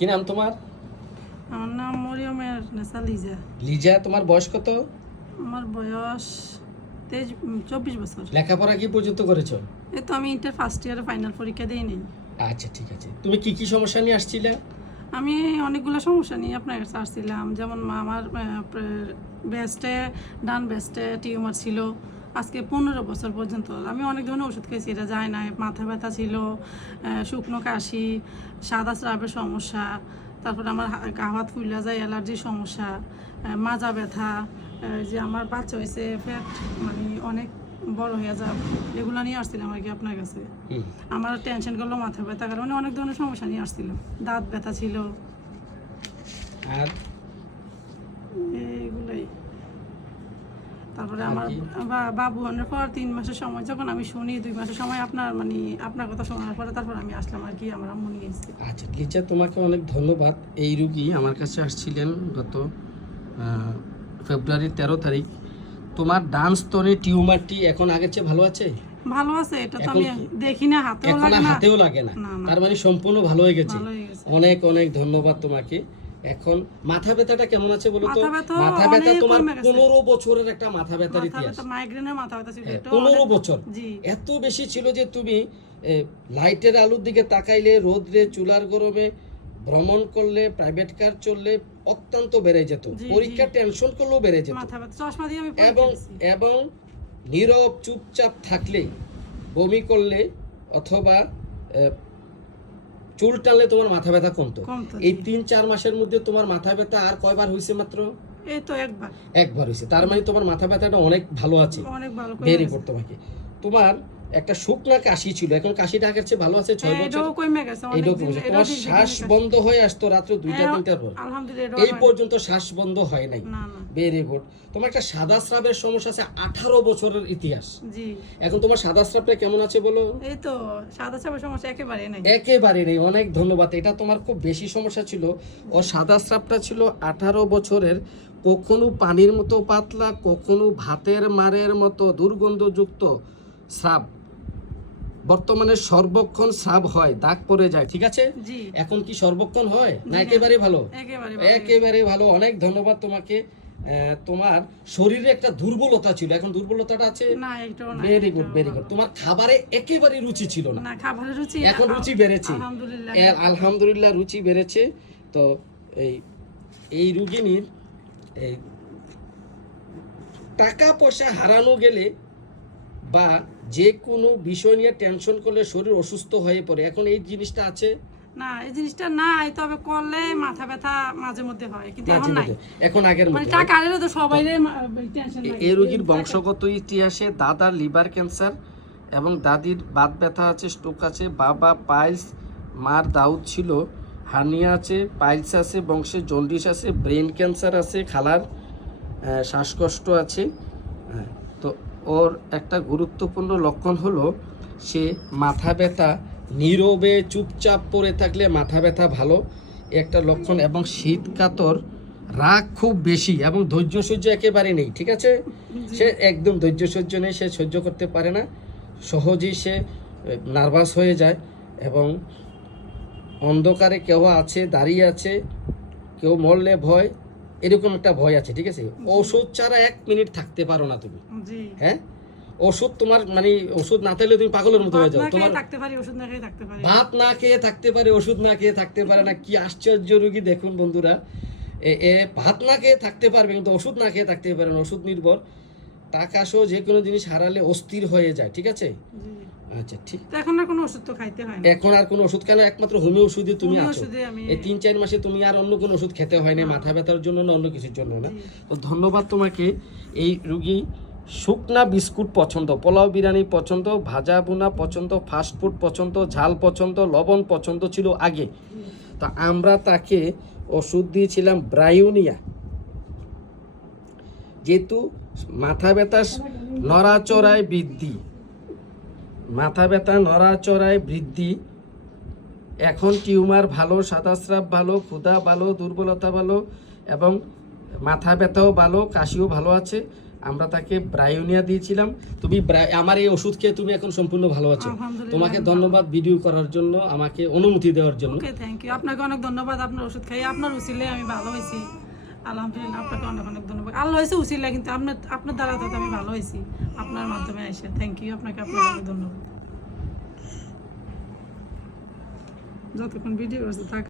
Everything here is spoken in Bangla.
কি নাম তোমার? আমার নাম মরিয়মের নেসা লিজা। লিজা, তোমার বয়স কত? আমার বয়স 24 বছর। লেখাপড়া কি পর্যন্ত করেছো? এই তো আমি ইন্টার ফার্স্ট ইয়ারে ফাইনাল পরীক্ষা দিই নেই। আচ্ছা ঠিক আছে, তুমি কি কি সমস্যা নিয়ে আসছিলে? আমি অনেকগুলো সমস্যা নিয়ে আপনার কাছে আসছিলাম। যেমন আমার ব্রেস্টে, ডান ব্রেস্টে টিউমার ছিল আজকে 15 বছর পর্যন্ত। আমি অনেক ধরনের ওষুধ খেয়েছি, এটা যায় না। মাথা ব্যথা ছিল, শুকনো কাশি, সাদা স্রাবের সমস্যা, তারপরে আমার গা হাত ফুলা যায়, অ্যালার্জির সমস্যা, মাজা ব্যথা, যে আমার বাচ্চা হয়েছে পেট মানে অনেক বড় হয়ে যায়, এগুলো নিয়ে আসছিলাম আর কি আপনার কাছে। আমার টেনশন করলো, মাথা ব্যথা, কারণে অনেক ধরনের সমস্যা নিয়ে আসছিল। দাঁত ব্যথা ছিল, আর এইগুলোই। তারপরে আমার বাবু হওয়ার পর 3 মাসের সময় যখন আমি শুনি, 2 মাসের সময় আপনার কথা শোনার পরে তারপর আমি আসলাম আর কি, আমার আম্মু নিয়ে এসেছি। আচ্ছা লিজা, তোমাকে অনেক ধন্যবাদ। এই রুগী আমার কাছে আসছিলেন গত ফেব্রুয়ারির 13 তারিখ। তোমার ডান স্তনে টিউমারটি এখন আগের চেয়ে ভালো আছে? ভালো আছে, এটা তো আমি দেখি না, হাতেও লাগে না। হাতেও লাগে না, তার মানে সম্পূর্ণ ভালো হয়ে গেছে। অনেক অনেক ধন্যবাদ তোমাকে। এখন মাথা ব্যথাটা কেমন আছে বলো তো? মাথা ব্যথা তোমার 15 বছরের একটা মাথা ব্যথার ইতিহাস। মাইগ্রেনের মাথা ব্যথা ছিল 15 বছর, এত বেশি ছিল যে তুমি লাইটের আলোর দিকে তাকাইলে, রোদ্রে, চুলার গরমে, ভ্রমণ করলে, প্রাইভেট কার চললে অত্যন্ত বেড়ে যেত, পরীক্ষা টেনশন করলেও বেড়ে যেত। এবং নীরব চুপচাপ থাকলে, বমি করলে অথবা চুল টানলে তোমার মাথা ব্যথা কমতো। এই 3-4 মাসের মধ্যে তোমার মাথা ব্যথা আর কয়বার হয়েছে? মাত্র এই তো একবার হয়েছে। তার মানে তোমার মাথা ব্যথাটা অনেক ভালো আছে। Very good. তোমার একটা শুকনা কাশি ছিল, এখন কাশিটা আগের চেয়ে ভালো আছে। 6 বছর তোমার শ্বাস বন্ধ হয়ে আসতো রাত্রে 2টা-3টার পর, এই পর্যন্ত শ্বাস বন্ধ হয় নাই। Very good. তোমার একটা সাদা স্রাবের সমস্যা আছে, 18 বছরের ইতিহাস। এখন তোমার সাদা স্রাবটা কেমন আছে বলো? এই তো সাদা স্রাবের সমস্যা একেবারে নেই। অনেক ধন্যবাদ। এটা তোমার খুব বেশি সমস্যা ছিল। ও সাদা স্রাবটা ছিল 18 বছরের, কখনো পানির মতো পাতলা, কখনো ভাতের মারের মতো দুর্গন্ধযুক্ত স্রাব। বর্তমানে সর্বক্ষণ স্রাব হয়, দাগ পড়ে যায়, ঠিক আছে? এখন কি সর্বক্ষণ হয় না একেবারে ভালো? একেবারে ভালো। অনেক ধন্যবাদ তোমাকে। তোমার শরীরে একটা দুর্বলতা ছিল, এখন দুর্বলতাটা আছে? Very good, very good. তোমার খাবারে একেবারে রুচি ছিল না, এখন রুচি বেড়েছে। আলহামদুলিল্লাহ, রুচি বেড়েছে। তো এই রুগিনীর এই টাকা পয়সা হারানো গেলে বা যে কোনো বিষয় নিয়ে টেনশন করলে শরীর অসুস্থ হয়ে পড়ে, এখন এই জিনিসটা আছে না? এই জিনিসটা নাই, তবে করলে মাথা ব্যথা মাঝে মধ্যে হয়, কিন্তু এখন নাই। এখন আগের মতো মানে টাকা আনলে তো সবাইরে টেনশন লাগে। এই রোগীর বংশগত ইতিহাসে দাদার লিভার ক্যান্সার এবং দাদির বাত ব্যথা আছে, স্ট্রোক আছে, বাবা পাইলস, মার দাউদ ছিল, হার্নিয়া আছে, পাইলস আছে, বংশে জন্ডিস আছে, ব্রেন ক্যান্সার আছে, খালার শ্বাসকষ্ট আছে। তো ওর একটা গুরুত্বপূর্ণ লক্ষণ হলো সে মাথা ব্যথা, নীরবে চুপচাপ পড়ে থাকলে মাথা ব্যথা ভালো, একটা লক্ষণ। এবং শীত কাতর, রাগ খুব বেশি এবং ধৈর্য সহ্য একেবারে নেই, ঠিক আছে? সে একদম ধৈর্য সহ্য নেই, সে সহ্য করতে পারে না, সহজেই সে নার্ভাস হয়ে যায়। এবং অন্ধকারে কেউ আছে, দাঁড়িয়ে আছে, কেউ মরলে ভয়, এরকম একটা ভয় আছে, ঠিক আছে? ওষুধ ছাড়া 1 মিনিট থাকতে পারো না তুমি। হ্যাঁ, ওষুধ তোমার মানে ওষুধ না খেলে তুমি পাগলের মতো হয়ে যাও। তোমার ভাত না খেয়ে থাকতে পারে, ওষুধ না খেয়ে থাকতে পারে না। কি আশ্চর্য রোগী দেখুন বন্ধুরা, ভাত না খেয়ে থাকতে পারবে কিন্তু ওষুধ না খেয়ে থাকতে পারে না, ওষুধ নির্ভর। টাকা সহ যে কোনো জিনিস হারালে অস্থির হয়ে যায়, ঠিক আছে? আচ্ছা ঠিক। এখন আর কোনো ওষুধ তো খাইতে হয় না। এখন আর কোনো ওষুধ কেন, একমাত্র হোমিও ওষুধে তুমি আছো। এই 3-4 মাসে তুমি আর অন্য কোনো ওষুধ খেতে হয় না, মাথা ব্যথার জন্য না অন্য কিছুর জন্য না। তো ধন্যবাদ তোমাকে। এই রোগী শুকনা বিস্কুট পছন্দ, পোলাও বিরিয়ানি পছন্দ, ভাজা বোনা পছন্দ, ফাস্টফুড পছন্দ, ঝাল পছন্দ, লবণ পছন্দ ছিল আগে। তো আমরা তাকে ওষুধ দিয়েছিলাম ব্রায়োনিয়া, যেহেতু মাথা ব্যথা নড়াচড়ায় বৃদ্ধি, মাথা ব্যথা নড়াচড়ায় বৃদ্ধি। এখন টিউমার ভালো, সাদা স্রাব ভালো, ক্ষুধা ভালো, দুর্বলতা ভালো এবং মাথা ব্যথাও ভালো, কাশিও ভালো আছে। আমরা তাকে ব্রায়োনিয়া দিয়েছিলাম। তুমি আমার এই ওষুধ খেয়ে তুমি এখন সম্পূর্ণ ভালো আছো। আলহামদুলিল্লাহ। তোমাকে ধন্যবাদ ভিডিও করার জন্য, আমাকে অনুমতি দেওয়ার জন্য। ওকে, থ্যাংক ইউ। আপনাকে অনেক ধন্যবাদ। আপনার ওষুধ খাই আপনার উচিলে আমি ভালো হয়েছি, আলহামদুলিল্লাহ। আপনাকে অনেক অনেক ধন্যবাদ। আল্লাহ হয়েছে উচিলা, কিন্তু আপনার দ্বারা তো আমি ভালো হয়েছি আপনার মাধ্যমে এসে। থ্যাংক ইউ আপনাকে, আপনাকে অনেক ধন্যবাদ। যতক্ষণ ভিডিও করছে থাক।